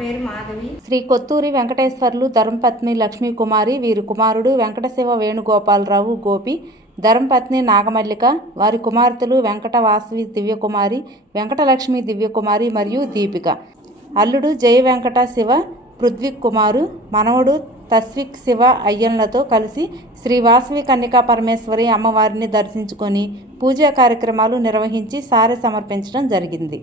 పేరు మాధవి. శ్రీ కొత్తూరి వెంకటేశ్వర్లు ధర్మపత్ని లక్ష్మీకుమారి, వీరి కుమారుడు వెంకటశివ వేణుగోపాలరావు గోపి, ధర్మపత్ని నాగమల్లిక, వారి కుమార్తెలు వెంకట వాసవి దివ్యకుమారి, వెంకటలక్ష్మి దివ్యకుమారి మరియు దీపిక. అల్లుడు జయ వెంకట శివ పృథ్వీక్ కుమారు, మనవడు తస్విక్ శివ అయ్యన్లతో కలిసి శ్రీ వాసవి కన్యకా పరమేశ్వరి అమ్మవారిని దర్శించుకొని పూజా కార్యక్రమాలు నిర్వహించి సారె సమర్పించడం జరిగింది.